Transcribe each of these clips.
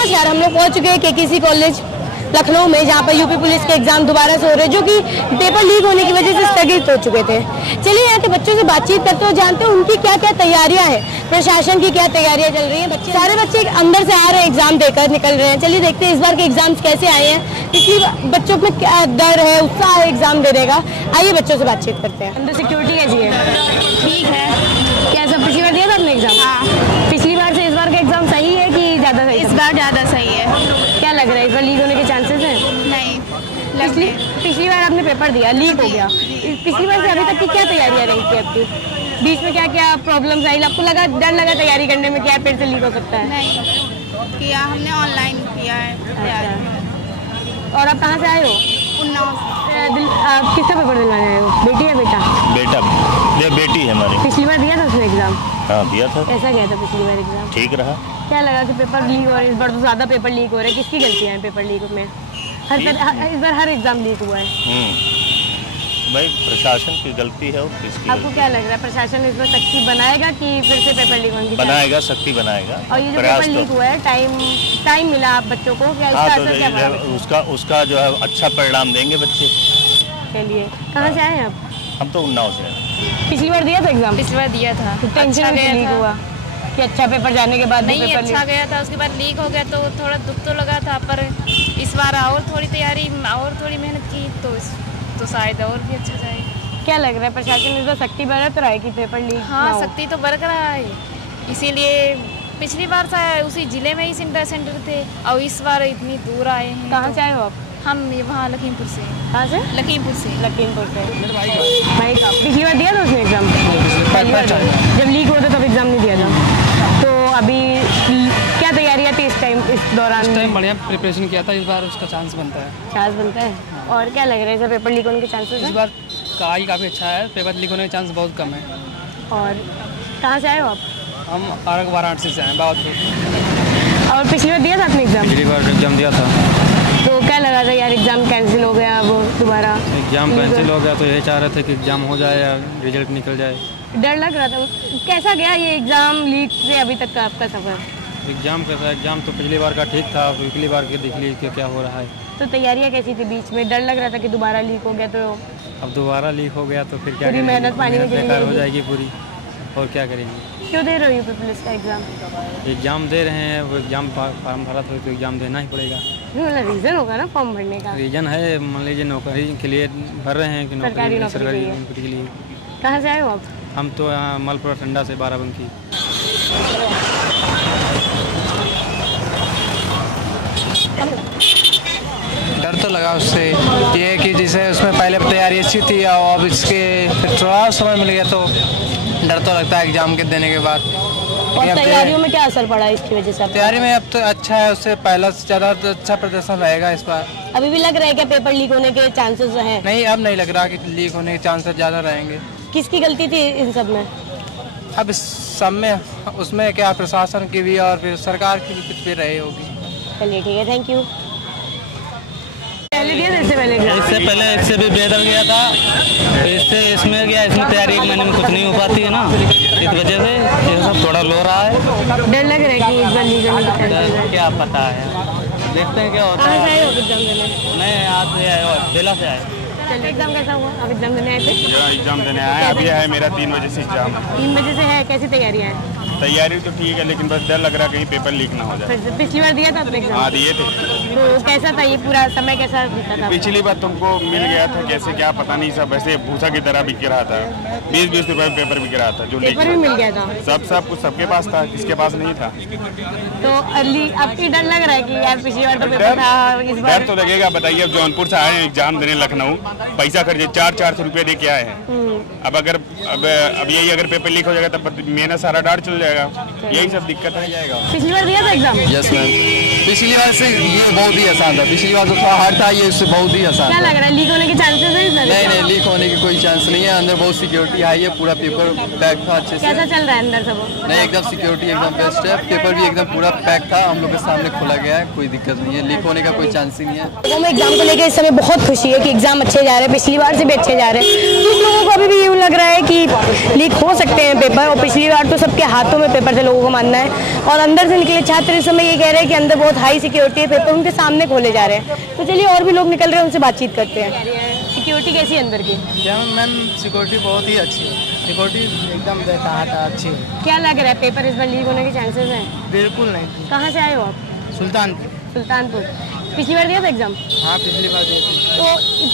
नमस्कार, हम लोग पहुंच चुके हैं केकेसी कॉलेज लखनऊ में, जहां पर यूपी पुलिस के एग्जाम दोबारा से हो रहे हैं, जो कि पेपर लीक होने की वजह से स्थगित हो चुके थे। चलिए यहाँ के बच्चों से बातचीत करते हो, जानते हैं उनकी क्या क्या तैयारियां हैं, प्रशासन की क्या तैयारियां चल रही हैं। सारे बच्चे अंदर से आ रहे हैं, एग्जाम देकर निकल रहे हैं। चलिए देखते हैं इस बार के एग्जाम्स कैसे आए हैं, इसलिए बच्चों में क्या डर है, उत्साह है एग्जाम देने का। आइए बच्चों से बातचीत करते हैं। अंदर सिक्योरिटी कैसी है? ठीक है। कैसा पिछली बार दिया था आपने एग्जाम? हाँ। पिछली बार से इस बार का एग्जाम सही है कि ज्यादा सही? इस बार ज़्यादा सही है। क्या लग रहा है इस बार लीक होने के चांसेस हैं? नहीं, पिछली बार आपने पेपर दिया, लीक हो गया। पिछली बार से अभी तक की क्या तैयारियां रही थी आपकी? बीच में क्या क्या प्रॉब्लम्स आई? आपको लगा, डर लगा तैयारी करने में, क्या फिर से लीक हो सकता है? नहीं किया, हमने ऑनलाइन किया है तैयारी। और आप कहाँ से आए हो? उन्नाव। आप किसका पेपर दिलवाने आए हो? बेटी या बेटा? बेटा, ये बेटी है हमारी। पिछली बार दिया था उसने एग्जाम? हाँ दिया था। कैसा गया था पिछली बार एग्जाम? ठीक रहा। क्या लगा कि पेपर लीक हो रहे हैं? इस बार तो ज्यादा पेपर लीक हो रहे हैं, किसकी गलतियाँ हैं पेपर लीक में? इस बार हर एग्जाम लीक हुआ है। भाई प्रशासन की गलती है और किसकी? आपको क्या लग रहा है, प्रशासन इस बार सख्ती बनाएगा कि फिर से पेपर लीक होंगे? बनाएगा, सख्ती बनाएगा। और ये जो पेपर लीक हुआ है, टाइम मिला आप बच्चों को, क्या हाँ, उसका असर क्या पड़ा? उसका जो है अच्छा परिणाम देंगे बच्चे। चलिए, कहाँ से आए हैं आप? हम तो उन्नाव से हैं। पिछली बार दिया था एग्जाम? पिछली बार दिया था। टेंशन अच्छा लीक गया हुआ कि अच्छा पेपर जाने के बाद नहीं, अच्छा गया था, उसके बाद लीक हो गया तो थोड़ा दुख तो लगा था, पर इस बार और थोड़ी तैयारी और थोड़ी मेहनत की तो शायद और भी अच्छा जाए। क्या लग रहा है, प्रशासन इस बार सख्ती बरत रहा है कि पेपर लीक? हाँ, सख्ती तो बरत रहा है, इसीलिए पिछली बार उसी जिले में ही सेंटर थे और इस बार इतनी दूर आए हैं। कहाँ से आए हो आप? हम वहाँ लखीमपुर से। कहाँ से? लखीमपुर से। भाई का पिछली बार दिया था उसने एग्जाम? जब लीक हुआ था तब एग्जाम नहीं दिया था, तो अभी क्या तैयारियाँ थी इस दौरान? इस टाइम बढ़िया प्रिपरेशन किया था, इस बार उसका चांस बनता है। चांस बनता है। और क्या लग रहा है सर, पेपर लीक होने के चांसेस? इस बार काफ़ी अच्छा है, पेपर लीक होने के चांस बहुत कम है। और कहाँ से आए हो आप? हम वाराणसी से आए, बहुत। और पिछली बार दिया था आपने एग्जाम? पिछली बार एग्जाम दिया था। तो क्या लगा था यार, एग्जाम कैंसिल हो गया, वो दोबारा एग्जाम कैंसिल हो गया तो यही चाह रहे थे कि एग्जाम हो जाए या रिजल्ट निकल जाए। डर लग रहा था। कैसा गया ये एग्जाम लीक से अभी तक का आपका सफर? एग्जाम कैसा? एग्जाम तो पिछली बार का ठीक था, पिछली बार के देख लीजिए क्या हो रहा है। तो तैयारियाँ कैसी थी? बीच में डर लग रहा था कि दोबारा लीक हो गया तो? अब दोबारा लीक हो गया तो फिर क्या पूरी मेहनत पानी में बेकार हो जाएगी पूरी, और क्या करेंगे। क्यों दे रहे हो यूपी पुलिस का एग्जाम? एग्जाम दे रहे हैं, वो एग्जाम फॉर्म भरा तो एग्जाम देना ही पड़ेगा। मतलब रीज़न होगा ना फॉर्म भरने का? रीजन है, मान लीजिए नौकरी के लिए भर रहे हैं कि सरकारी सरकारी नौकरी नौकरी के लिए। कहाँ से आए हो आप? हम तो यहाँ मलपुरा ठंडा से बाराबंकी। डर तो लगा उससे, ये कि जैसे उसमें पहले तैयारी अच्छी थी और अब इसके फिर थोड़ा समय मिल गया तो डर तो लगता है एग्जाम के देने के बाद। और तैयारियों में क्या असर पड़ा इसकी वजह से? तैयारी में अब तो अच्छा है, उससे पहले से ज़्यादा अच्छा प्रदर्शन रहेगा इस बार। अभी भी लग रहा है क्या पेपर लीक होने के चांसेस हैं? नहीं, अब नहीं लग रहा कि लीक होने के चांसेस ज़्यादा रहेंगे। किसकी गलती थी इन सब में? अब इस सब में उसमें क्या प्रशासन की भी और फिर सरकार की भी कुछ भी रही होगी। चलिए ठीक है, थैंक यू। पहले दिया था इससे पहले एग्जाम? इससे पहले इससे भी बेहतर गया था, इसमें गया, इसमें तैयारी एक महीने में कुछ नहीं हो पाती है ना, इस वजह से ये सब थोड़ा लो रहा है। डर लग रहा है कि एक बार लीक होने के चांसेस हैं? क्या पता है, देखते हैं क्या होता कहाँ से है। आए हो एग्जाम देने? मैं आज से आया हूँ, बेला से आया। चलिए, एग्जाम कैसा हुआ? आप एग्जाम देने आए थे? एग्जाम देने आया, अभी है मेरा 3 बजे से एग्जाम। 3 बजे से है, कैसी तैयारियाँ हैं? तैयारी तो ठीक है, लेकिन बस डर लग रहा है कहीं पेपर लीक ना हो जाए। फिर से पिछली बार दिया था आपने एग्जाम? हाँ दिए थे। तो कैसा था ये पूरा समय, कैसा बीता था? पिछली बार तुमको मिल गया था, कैसे क्या पता नहीं, सब ऐसे भूसा की तरह बिक रहा था। 20-20 रुपए पेपर बिक रहा था, जो पेपर भी मिल गया था? सब कुछ सबके पास था, किसके पास नहीं था। तो आपकी डर लग रहा है कि यार पिछली बार तो पेपर था, इस बार? डर तो लगेगा। बताइए, अब जौनपुर से आए हैं एग्जाम देने लखनऊ, पैसा खर्चे 400 रुपये दे के आए हैं। अब यही अगर पेपर लीक हो जाएगा तब मेहनत सारा डार चल जाएगा, यही सब दिक्कत रह जाएगा। पिछली बार दिया था एग्जाम? यस मैम, पिछली बार से ये बहुत ही आसान था, पिछली बार तो थोड़ा हार्ड था, ये उससे बहुत ही आसान क्या था। लग रहा है, लीक होने के चांसेस हैं? नहीं, लीक होने की कोई चांस नहीं है, अंदर बहुत सिक्योरिटी है, पूरा पेपर पैक था अच्छे से। कैसा चल रहा है अंदर सब? नहीं, एकदम सिक्योरिटी एकदम बेस्ट है, पेपर भी एकदम पूरा पैक था, हम लोग के सामने खोला गया है, कोई दिक्कत नहीं है, लीक होने का कोई चांस ही नहीं है। एग्जाम को लेकर इस समय बहुत खुशी है कि एग्जाम अच्छे जा रहे हैं, पिछली बार से भी अच्छे जा रहे हैं। कुछ लोगों को अभी भी यूँ लग रहा है कि लीक हो सकते हैं पेपर, और पिछली बार तो सबके हाथों में पेपर थे लोगों को मानना है, और अंदर से निकले छात्र इस समय ये कह रहे हैं कि अंदर बहुत हाई सिक्योरिटी है, पेपर उनके सामने खोले जा रहे हैं। तो चलिए और भी लोग निकल रहे हैं, उनसे बातचीत करते हैं। सिक्योरिटी कैसी है अंदर की? मैम सिक्योरिटी बहुत ही अच्छी है, सिक्योरिटी एकदम अच्छी है। क्या लग रहा है पेपर इस बार लीक होने के चांसेस हैं? बिल्कुल नहीं। कहाँ से आए हो आप? सुल्तानपुर। पिछली बार दिया था एग्जाम? हाँ पिछली बार दिए थे। तो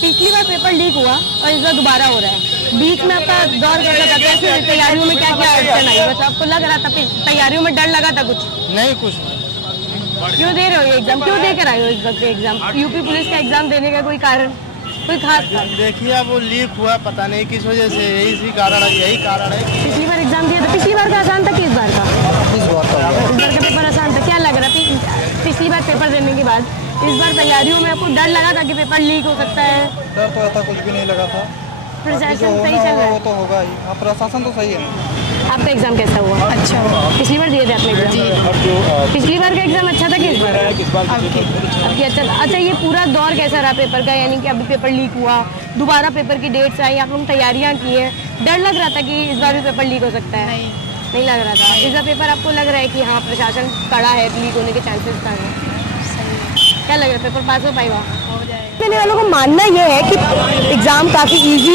पिछली बार पेपर लीक हुआ और इस बार दोबारा हो रहा है, बीच में आपका दौर कैसा था? कैसे तैयारियों में क्या क्या अड़चन आई? मतलब आपको लग रहा था तैयारियों में डर लगा था कुछ? नहीं कुछ। क्यों दे रहे हो ये एग्जाम? क्यों दे कर आए हो इस वक्त एग्जाम? यूपी पुलिस का एग्जाम देने का कोई कारण, कोई खास? देखिए वो लीक हुआ, पता नहीं किस वजह से, यही कारण है। पिछली बार एग्जाम दिया था, पिछली बार का आसान था कि इस बार का? इस बार का पेपर आसान था। क्या लग रहा है पिछली बार पेपर देने के बाद इस बार तैयारियों में आपको डर लगा था कि पेपर लीक हो सकता है? डर तो ऐसा कुछ भी नहीं लगा था। प्रशासन सही चल रहा है? वो तो होगा ही। हाँ प्रशासन तो सही है। आपका एग्जाम कैसा हुआ? अच्छा हुआ। पिछली बार दिए थे आपने एग्जाम? पिछली बार का एग्जाम अच्छा था कि इस बार? अच्छा, ये पूरा दौर कैसा रहा पेपर का? यानी कि अभी पेपर लीक हुआ, दोबारा पेपर की डेट्स आई, आप लोग तैयारियां की है, डर लग रहा था कि इस बार भी पेपर लीक हो सकता है? नहीं लग रहा था। इस बार पेपर आपको लग रहा है कि हाँ प्रशासन कड़ा है, लीक होने के चांसेस कम है? क्या लग रहा है पेपर पास हो पाएगा? देने वालों का मानना यह है कि एग्ज़ाम काफ़ी इजी,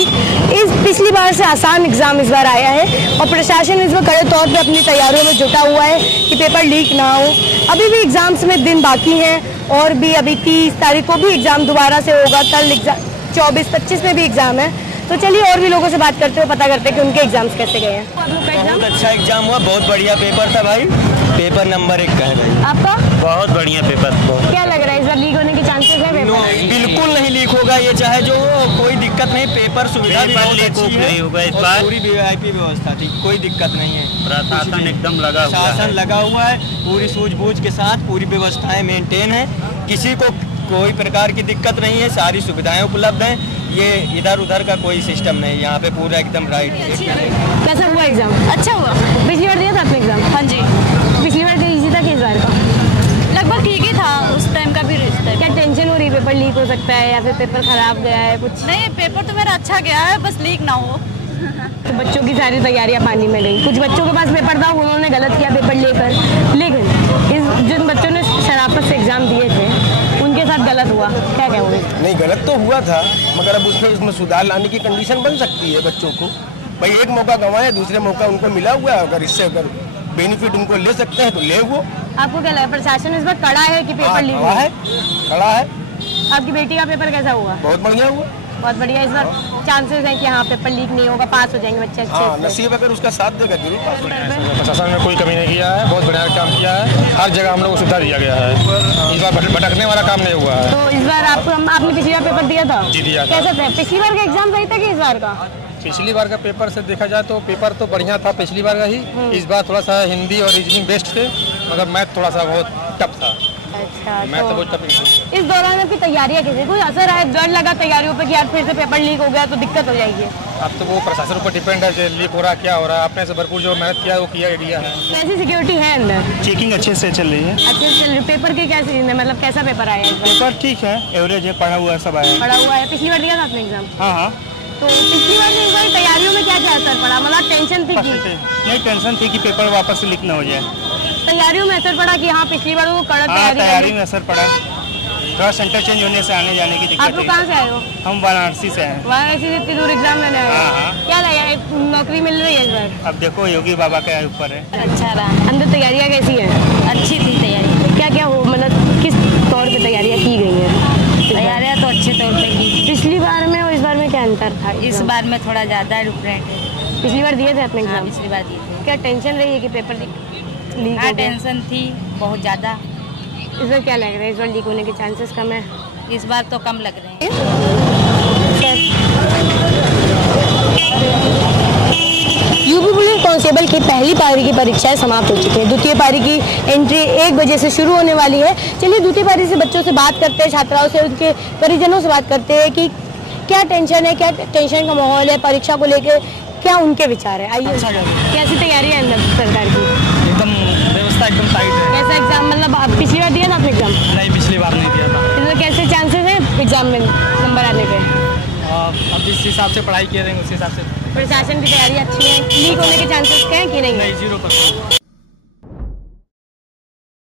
इस पिछली बार से आसान एग्ज़ाम इस बार आया है, और प्रशासन इस बार कड़े तौर पे अपनी तैयारियों में जुटा हुआ है कि पेपर लीक ना हो। अभी भी एग्ज़ाम्स में दिन बाकी हैं, और भी अभी 30 तारीख को भी एग्ज़ाम दोबारा से होगा, कल 24-25 में भी एग्ज़ाम है। तो चलिए और भी लोगों से बात करते हुए पता करते हैं कि उनके एग्जाम्स कैसे गए हैं। बहुत अच्छा एग्जाम हुआ, बहुत बढ़िया पेपर था भाई, पेपर नंबर 1 का है भाई। आपका? बहुत बढ़िया पेपर। क्या लग रहा है इस बार लीक होने के चांसेस है पेपर? बिल्कुल नहीं लीक होगा, ये चाहे जो कोई दिक्कत नहीं, पेपर सुविधा भी बहुत अच्छी है, और पूरी VIP व्यवस्था थी, कोई दिक्कत नहीं है। प्रशासन एकदम लगा हुआ है, पूरी सूझबूझ के साथ पूरी व्यवस्थाएं मेंटेन है, किसी को कोई प्रकार की दिक्कत नहीं है, सारी सुविधाएं उपलब्ध हैं, ये इधर उधर का कोई सिस्टम नहीं, यहाँ पे पूरा एकदम राइट। कैसा हुआ एग्जाम? अच्छा हुआ। पिछली बार दिया था आपने एग्जाम? हाँ जी। पिछली बार इजी था कि इस बार का? लगभग ठीक ही था, उस टाइम का भी। क्या टेंशन हो रही है पेपर लीक हो सकता है या फिर पेपर खराब गया है कुछ? नहीं, पेपर तो मेरा अच्छा गया है, बस लीक ना हो। तो बच्चों की सारी तैयारियां पानी में गई। कुछ बच्चों के पास पेपर था, उन्होंने गलत किया पेपर लेकर, लेकिन जिन बच्चों ने शराफत से एग्जाम दिए थे उनके साथ गलत हुआ, क्या कहोगे? नहीं गलत तो हुआ था, मगर अब उसमें सुधार लाने की कंडीशन बन सकती है बच्चों को। भाई एक मौका गंवाए, दूसरे मौका उनको मिला हुआ है, अगर इससे अगर बेनिफिट उनको ले सकते हैं तो ले वो। आपको क्या लगा प्रशासन इस बार कड़ा है कि पेपर लीक हुआ है? कड़ा है। आपकी बेटी का पेपर कैसा हुआ? बहुत बढ़िया हुआ। बहुत बढ़िया। इस बार चांसेस हैं कि हाँ पेपर लीक नहीं होगा, पास हो जाएंगे बच्चे अच्छे। हाँ, नसीब अगर उसका साथ देगा जरूर पास हो जाएगा। प्रशासन ने कोई कमी नहीं किया है, बहुत बढ़िया काम किया है, हर जगह हम लोग को सुविधा दिया गया है, इस बार भटकने वाला काम नहीं हुआ है। तो इस बार आपने पिछली बार पेपर दिया था? जी दिया था। कैसा था? पिछली बार का एग्जाम सही था कि इस बार का? पिछली बार का पेपर से देखा जाए तो पेपर तो बढ़िया था पिछली बार का ही, इस बार थोड़ा सा हिंदी और रीजनिंग बेस्ट थे, मगर मैथ थोड़ा सा बहुत टफ था। अच्छा, मैथ तो बहुत टफ थी। इस दौरान आपकी तैयारियां कैसी? कोई असर आया, डर लगा तैयारियों पे कि यार फिर से पेपर लीक हो गया तो दिक्कत हो जाएगी? अब तो वो प्रशासन पर डिपेंड है, लीक हो रहा क्या हो रहा है, आपने से भरपूर जो मेहनत किया वो किया है। कैसी सिक्योरिटी है अंदर? चेकिंग अच्छे से चल रही है। अच्छे से चल रही। पेपर की क्या सीजन है, मतलब कैसा पेपर आया? पेपर ठीक है, एवरेज है, पढ़ा हुआ है, सब आया। पढ़ा हुआ है। पिछली बार दिया था आपने एग्जाम? हाँ। तो पिछली बार से इस बार तैयारियों में क्या क्या असर पड़ा? मतलब टेंशन थी कि नहीं? टेंशन थी कि पेपर वापस से लीक ना हो जाए। तैयारियों में असर पड़ा कि हाँ पिछली बार वो कड़क तैयारी में असर पड़ा, थोड़ा सेंटर चेंज होने से आने जाने की दिक्कत। आप लोग कहाँ से आए हो? हम वाराणसी से हैं। वाराणसी से इतनी दूर एग्जाम देने आए हो? हाँ। क्या लगा नौकरी मिल रही है इस बार? अब देखो योगी बाबा के ऊपर है। अच्छा रहा। अंदर तैयारियाँ कैसी हैं? अच्छी थी तैयारी। क्या क्या हो, मतलब किस तौर पे तैयारियाँ की गई हैं? तैयारियाँ तो अच्छे तौर पे की थी। पिछली बार में और इस बार में क्या अंतर था? इस बार में थोड़ा ज़्यादा डिफरेंट है। पिछली बार दिए थे अपने हाँ, एग्जाम? पिछली बार दिए थे। क्या टेंशन रही है कि पेपर लीक हाँ, टेंशन थी बहुत ज़्यादा। इस बार क्या लग रहा है, इस बार लीक होने के चांसेस कम है? इस बार तो कम लग रहे हैं। यूपी पुलिस कांस्टेबल की पहली पारी की परीक्षाएं समाप्त हो चुकी है। द्वितीय पारी की एंट्री 1 बजे से शुरू होने वाली है। चलिए द्वितीय पारी से बच्चों से बात करते हैं, छात्राओं से, उनके परिजनों से बात करते हैं कि क्या टेंशन है, क्या टेंशन का माहौल है, परीक्षा को लेकर क्या उनके विचार है। आइए। कैसी तैयारी है अंदर सरकार की? एकदम व्यवस्था एकदम टाइट है। कैसा एग्जाम, मतलब पिछली बार दिया था आपने एग्जाम? नहीं, पिछली बार नहीं दिया था। इसमें कैसे चांसेस हैं एग्जाम में नंबर आने के? अब जिस जिस हिसाब से पढ़ाई किए रहेंगे उस हिसाब से। प्रशासन की तैयारी अच्छी है, लीक होने के चांसेस हैं कि नहीं? नहीं, 0%।